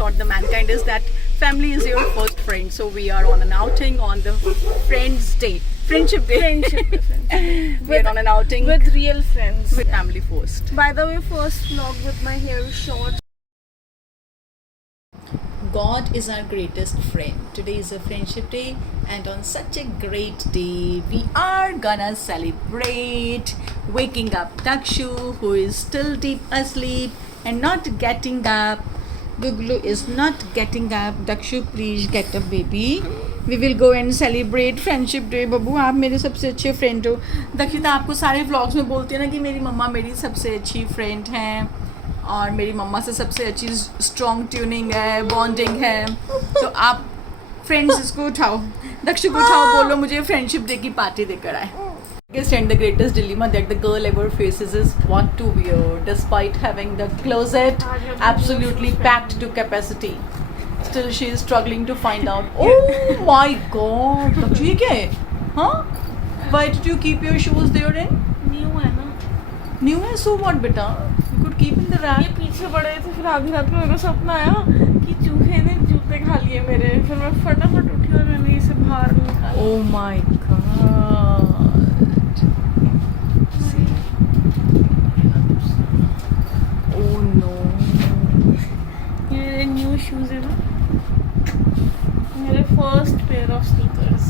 taught the mankind is that family is your first friend. So we are on an outing on the Friends Day, Friendship Day. We are on an outing with real friends. with family first. By the way, first vlog with my hair short. God is our greatest friend. Today is a friendship day, and on such a great day, we are gonna celebrate waking up Dakshu, who is still deep asleep and not getting up. Guglu is not getting up. Dakshu, please get up, baby. We will go and celebrate friendship day. Babbu, आप मेरे सबसे अच्छे फ्रेंड हो. दक्षिता आपको सारे व्लॉग्स में बोलती है ना कि मेरी मम्मा मेरी सबसे अच्छी फ्रेंड हैं और मेरी मम्मा से सबसे अच्छी स्ट्रॉन्ग ट्यूनिंग है, बॉन्डिंग है. तो आप फ्रेंड्स इसको उठाओ, दक्षु को उठाओ, बोलो मुझे फ्रेंडशिप डे की पार्टी देकर आए. Biggest and the greatest dilemma that the girl ever faces is what to wear, despite having the closet absolutely packed to capacity. Still, she is struggling to find out. Oh my God, Dakshu, ये क्या है? Huh? Why did you keep your shoes there in? New है ना? New है, so what, बेटा? You could keep in the rack. ये पीछे पड़े थे, फिर आधी रात में मेरे को सपना आया कि चूहे ने जूते खा लिए मेरे. फिर मैं फटाफट उठी और मैंने इसे बाहर निकाला. Oh my God. See. Oh no. ये मेरे न्यू शूज है ना, मेरे first pair of sneakers.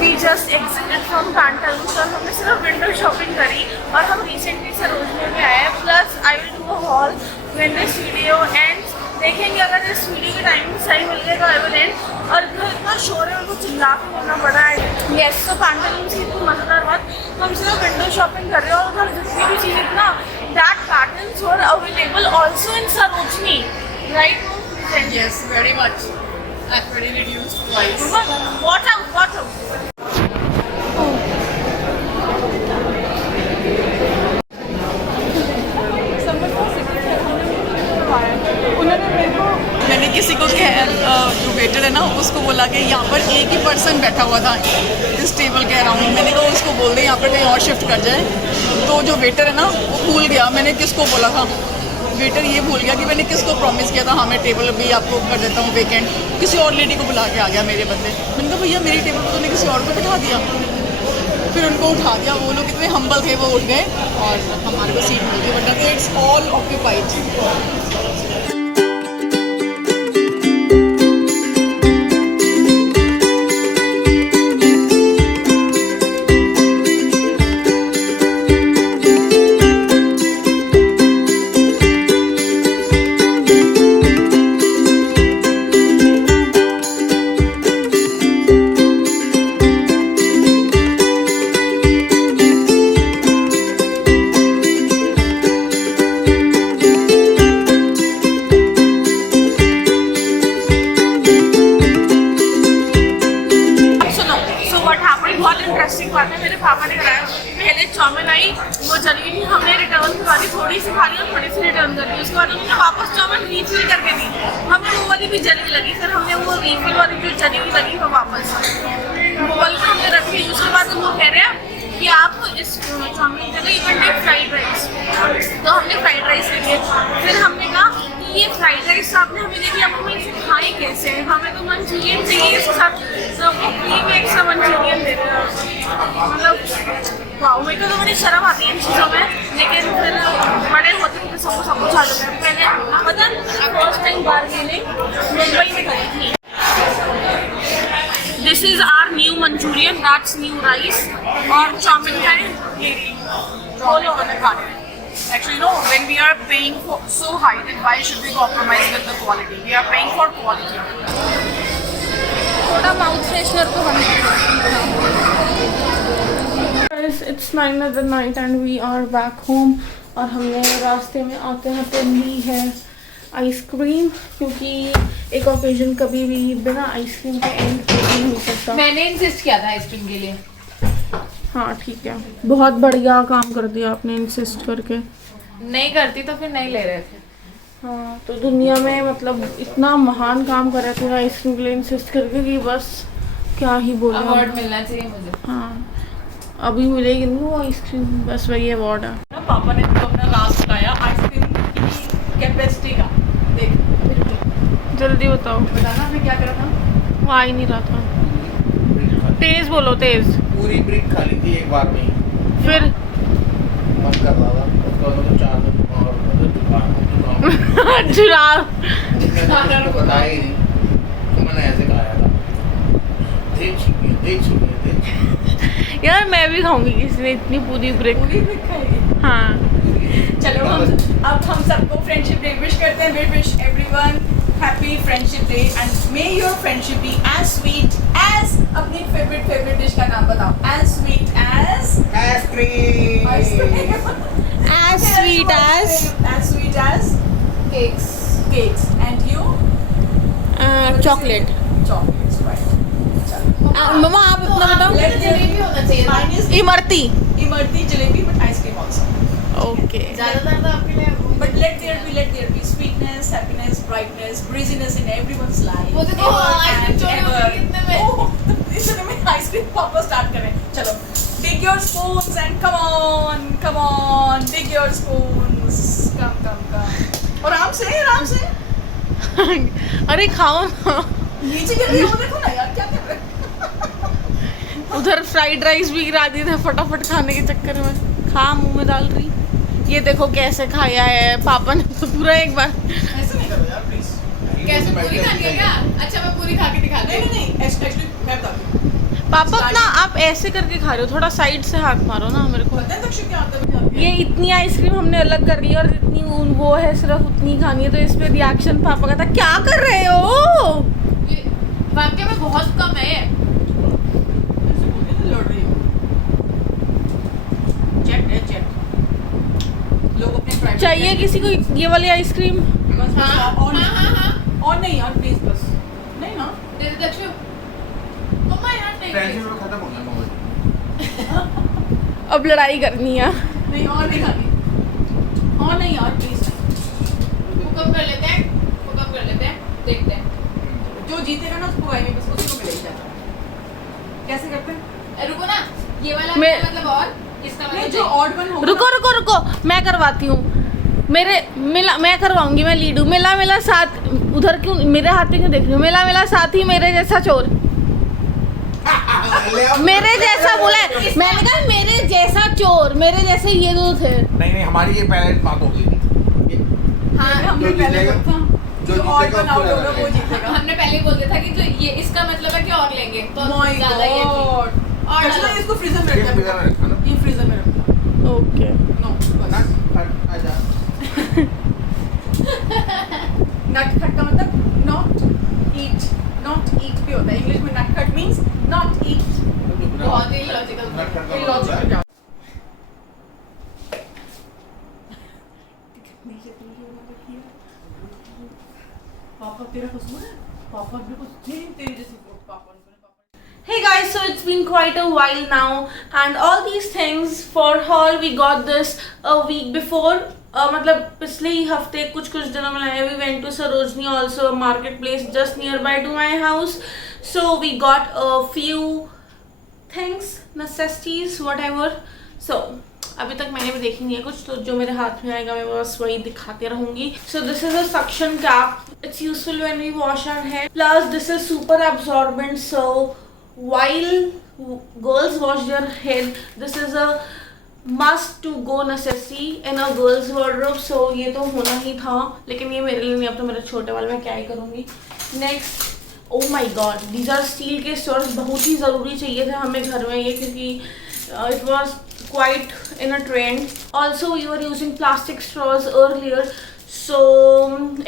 We just exited from Pantaloons और हमने सिर्फ विंडो शॉपिंग करी और हम रिसेंटली सरोजनी में आए हैं. Plus I will do a hall when this video ends. देखेंगे अगर इस वीडियो के टाइमिंग सही मिल गया तो आई विल एंड. और इतना शोर है, उनको चिल्ला के बोलना पड़ा है. यस, तो पैंटालून्स की इतनी मजेदार बात, हम सिर्फ विंडो शॉपिंग कर रहे हैं और उधर जितनी भी चीज़ इतना that patterns were available also in Sarojini, right? Yes, very much. At very reduced price. What out? मैंने किसी को जो वेटर है ना उसको बोला कि यहाँ पर एक ही पर्सन बैठा हुआ था इस टेबल के अराउंड. मैंने कहा उसको बोल दे यहाँ पर कहीं और शिफ्ट कर जाए. तो जो वेटर है ना वो भूल गया मैंने किसको बोला था. वेटर ये भूल गया कि मैंने किसको प्रॉमिस किया था. हाँ, मैं टेबल भी आपको कर देता हूँ वेकेंट. किसी और लेडी को बुला के आ गया मेरे बदले. मैंने कहा भैया मेरी टेबल पर तूने किसी और को बिठा दिया. फिर उनको उठा दिया. वो लोग इतने हम्बल थे, वो उठ गए और हमारे को सीट मिल गई. But it's all occupied. Interesting बात है, मेरे पापा ने कराया. पहले चाउमीन आई, वो जली नहीं, हमने रिटर्न करा दी. थोड़ी सी खा ली और थोड़ी सी रिटर्न कर दी. उसके बाद उन्होंने वापस चाउमीन रीफिल करके दी. हमें वो वाली भी जली लगी. फिर हमने वो रीफिल वाली जो जली हुई लगी वो वापस वो वाली हमने रखी. उसके बाद वो कह रहे हैं कि आप इस चाउमीन जगह you can take fried rice. तो हमने फ्राइड राइस ले लिया. फिर हमने कहा ये फ्राइड राइस आपने हमें दे दिया, अब हम इसे खाएँ कैसे? हमें तो मंचूरियन चाहिए इसके साथ. तो वो फ्री में एक्स्ट्रा मंचूरियन दे रहे हैं. मतलब वाह, मेरे को तो बड़ी शर्म आती है इन चीज़ों में. लेकिन फिर बड़े होते होते सब कुछ आ जाता है. पहले मतलब फर्स्ट टाइम बार्गेनिंग मुंबई में करी थी. This is our new Manchurian, that's new rice. और चाउमीन का All over the country. Actually, you know, when we are paying for so high, then why should we compromise with the quality? We are paying for quality. थोड़ा mouth freshener तो हम. It's 9 at the night and we are back home. और हमने रास्ते में आते आते ली है आइसक्रीम, क्योंकि एक ओकेजन कभी भी बिना आइसक्रीम के एंड नहीं हो सकता. मैंने इंसिस्ट किया था आइसक्रीम के लिए. हाँ ठीक है, बहुत बढ़िया काम कर दिया आपने इंसिस्ट करके. नहीं करती तो फिर नहीं ले रहे थे. हाँ, तो दुनिया में मतलब इतना महान काम कर रहे थे आइसक्रीम के लिए इंसिस्ट करके कि बस क्या ही बोले। अवार्ड मिलना चाहिए मुझे। हाँ, अभी मिलेगी नहीं वो आइसक्रीम, बस वही अवार्ड है। ना पापा ने तो अपना राज बताया आइसक्रीम की कैपेसिटी का। देख जल्दी बताओ, बताना आपने क्या करा था। वो आ ही नहीं रहा था। तेज बोलो, तेज। पूरी ब्रिक खा ली थी एक बार में ही। फिर मन कर रहा था उसका मतलब 4 दिन और जुराब मैंने बताया ही नहीं तो मैंने ऐसे खाया था। देख यार, मैं भी खाऊंगी किसी ने इतनी पूरी ब्रेक। पूरी ब्रेक खाएगी। हाँ, चलो अब हम सबको फ्रेंडशिप डे विश करते हैं। We wish everyone happy friendship day and may your friendship be as sweet as अपनी फेवरेट डिश का नाम बताओ। As sweet as ice cream. as sweet as cakes and you chocolate. chocolates, right? चलो मम्मा आप अपना बताओ। जलेबी होना चाहिए था। mine is Imarti. इमरती jalebi but ice cream also. Okay. ज्यादातर तो आपके लिए But let there be sweetness, happiness, brightness, breeziness in everyone's life. वो देखो, Ever ice cream and चोरी हो ever. गई इतने में। Oh, इतने में आइसक्रीम पापा स्टार्ट करें। चलो, take your spoons and come on, take your spoons. Come. और आराम से। अरे खाओ ना। नीचे गिर रही है वो देखो ना यार क्या कर रहे हैं। उधर फ्राइड राइस भी गिरा दिए थे फटाफट खाने के चक्कर में। खा, मुंह में डाल रही। ये देखो कैसे खाया है पापा ने तो पूरा एक बार। ऐसे नहीं करो यार प्लीज। कैसे पूरी खानी है क्या? अच्छा मैं पूरी खा के दिखा दूँ। नहीं एक्चुअली मैं बताती हूँ। पापा अपना आप ऐसे करके खा रहे हो, थोड़ा साइड से हाथ मारो ना मेरे को। पता है तक्षु क्या होता है? ये इतनी आइसक्रीम हमने अलग कर ली और जितनी वो है सिर्फ उतनी खानी है, तो इस पे रिएक्शन पापा का था क्या कर रहे हो। ये वाकई में बहुत कम है। ऐसे बोल के लड़ रही हो। चेक लोग अपने प्राइवेट चाहिए किसी को ये वाली आइसक्रीम। बस हाँ और हाँ नहीं यार प्लीज बस नहीं ना। दे दे दक्षु। मम्मा यार नहीं। फ्रेंडशिप में खत्म हो गया मम्मा। अब लड़ाई करनी है। नहीं और नहीं खानी और नहीं यार प्लीज। हुकम कर लेते हैं। देखते हैं। जो जीतेगा ना उसको आएंगे बस उसी को मिलेगा जाता। कैसे करते हैं? रुको ना, ये वाला मैं- मतलब और इसका नहीं मतलब जो ऑड वन होगा रुको मैं करवाती हूँ। मैं करवाऊंगी, मैं लीडू। मिला साथ उधर क्यों मेरे हाथ पे क्यों देख रही हो। मिला साथी मेरे जैसा चोर। मेरे जैसा बोला है मैंने कहा, मेरे जैसा चोर, मेरे जैसे ये दो थे। नहीं हमारी ये पहले बात हो गई थी। हाँ, हमने जो पहले जीतेगा- बोला था जो जो ऑड जीतेगा वन आउट उसको होगा वो लेना जीतेगा। हमने पहले ही बोल दिया था कि जो ये इसका मतलब है कि और लेंगे तो माय ज्यादा ये थी। गॉड और अच्छा डालो। इसको फ्रीजर में ये फ्रीजर में रखा ना। ये फ्रीजर में रखो। ओके। नो बस आजा। नटखट का मतलब नॉट ईट भी होता है इंग्लिश में। नटखट मींस नॉट ईट। बहुत ही लॉजिकल। इलॉजिकल। पापा तेरा कसूर है। पापा भी कुछ तेरे जैसे पापा। Hey guys, so it's been quite a while now, and all these things for her we got this a week before. मतलब पिछले ही हफ्ते कुछ दिनों में लाए. We went to Sarojini, also a marketplace just nearby to my house. So we got a few things, necessities, whatever. So अभी तक मैंने भी देखी नहीं है कुछ, तो जो मेरे हाथ में आएगा मैं बस वही दिखाती रहूंगी. So this is a suction cap. It's useful when we wash our hair. Plus this is super absorbent, so while girls wash their head, this is a must to go necessity in a girl's wardrobe. So ये तो होना ही था, लेकिन ये मेरे लिए नहीं. अब तो मेरे छोटे वाले मैं क्या ही करूँगी. Next, oh my god, these are steel के straws. बहुत ही ज़रूरी चाहिए थे हमें घर में ये, क्योंकि it was quite in a trend. Also we were using plastic straws earlier, so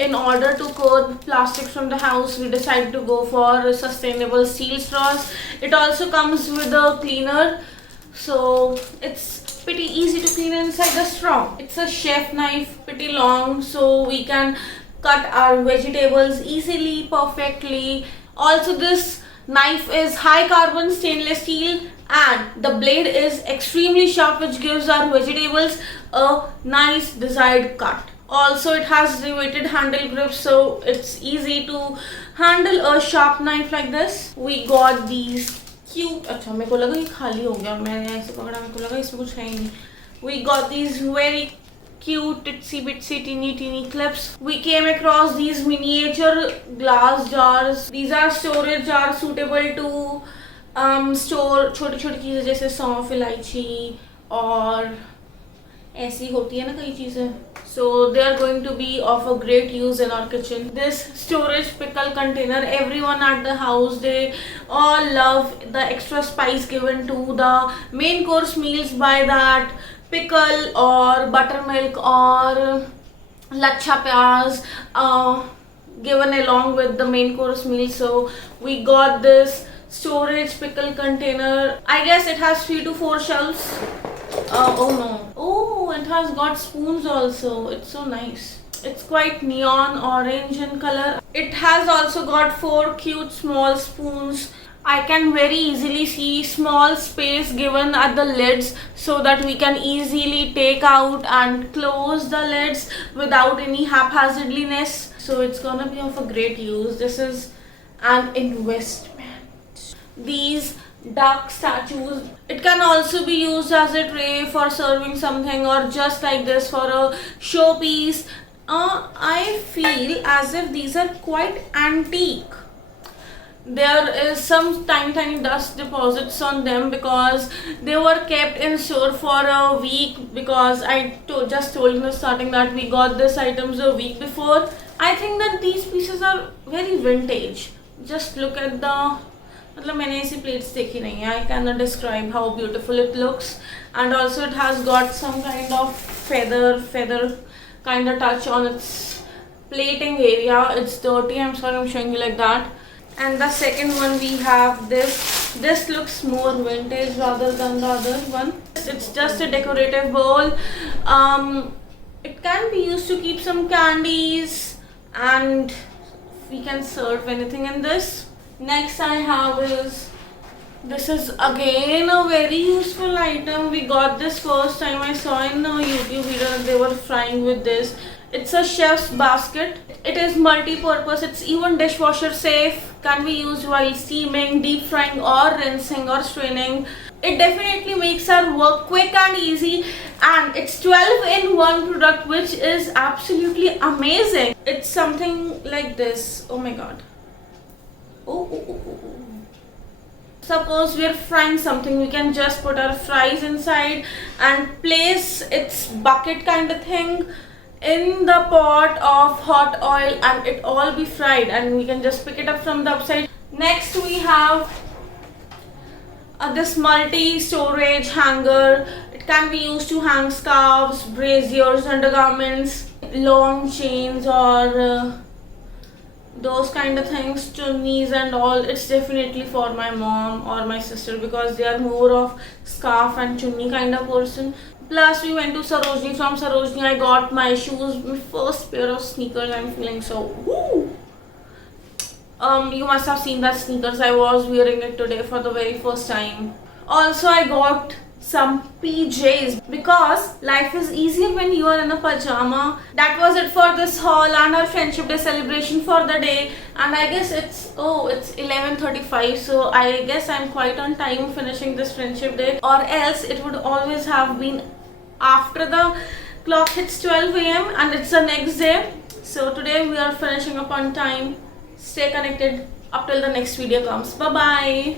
in order to curb plastics from the house we decided to go for sustainable steel straws. It also comes with a cleaner, so it's pretty easy to clean inside the straw. It's a chef knife, pretty long, so we can cut our vegetables easily, perfectly. Also this knife is high carbon stainless steel and the blade is extremely sharp, which gives our vegetables a nice desired cut. Also, it has riveted handle grip, so it's easy to handle a sharp knife like this. We got these cute. अच्छा मेरे को लगा ये खाली हो गया, मैंने ऐसे पकड़ा, मेरे को लगा इसमें कुछ है ही नहीं. We got these very cute itsy bitsy teeny clips. We came across these miniature glass jars. These are storage jars suitable to store छोटी छोटी चीज़ें जैसे सौंफ, इलायची और ऐसी होती है ना कई चीज़ें. So they are going to be of a great use in our kitchen. This storage pickle container, everyone at the house, they all love the extra spice given to the main course meals by that pickle or buttermilk or lachha pyaz given along with the main course meal. So we got this storage pickle container. I guess it has 3 to 4 shelves. Oh no. Oh, it has got spoons also. It's so nice. It's quite neon orange in color. It has also got 4 cute small spoons. I can very easily see small space given at the lids so that we can easily take out and close the lids without any haphazardliness. So it's gonna be of a great use. This is an investment. These duck statues, it can also be used as a tray for serving something or just like this for a showpiece. I feel as if these are quite antique. There is some tiny dust deposits on them because they were kept in store for a week, because I just told in the starting that we got these items a week before. I think that these pieces are very vintage. Just look at the, मतलब मैंने ऐसी plates देखी नहीं है. I cannot describe how beautiful it looks. And also it has got some kind of feather kind of touch on its plating area. It's dirty, I'm sorry I'm showing you like that. And the second one we have this looks more vintage rather than the other one. It's just a decorative bowl. It can be used to keep some candies, and we can serve anything in this. Next I have this is again a very useful item. We got this first time I saw in a YouTube video. They were frying with this. It's a chef's basket. It is multi-purpose. It's even dishwasher safe. Can be used while steaming, deep frying or rinsing or straining. It definitely makes our work quick and easy, and it's 12 in 1 product, which is absolutely amazing. It's something like this. Oh my god. Oh. Suppose we are frying something, we can just put our fries inside and place its bucket kind of thing in the pot of hot oil, and it all be fried, and we can just pick it up from the upside. Next we have this multi-storage hanger. It can be used to hang scarves, braziers, undergarments, long chains, or those kind of things, chunnis and all. It's definitely for my mom or my sister because they are more of scarf and chunni kind of person. Plus we went to Sarojini. From Sarojini I got my shoes, my first pair of sneakers. I'm feeling so woo. You must have seen that sneakers. I was wearing it today for the very first time. Also I got some PJs because life is easier when you are in a pajama. That was it for this haul and our Friendship Day celebration for the day. And I guess it's 11:35, so I guess I'm quite on time finishing this Friendship Day, or else it would always have been after the clock hits 12 a.m. and it's the next day. So today we are finishing up on time. Stay connected up till the next video comes. Bye bye.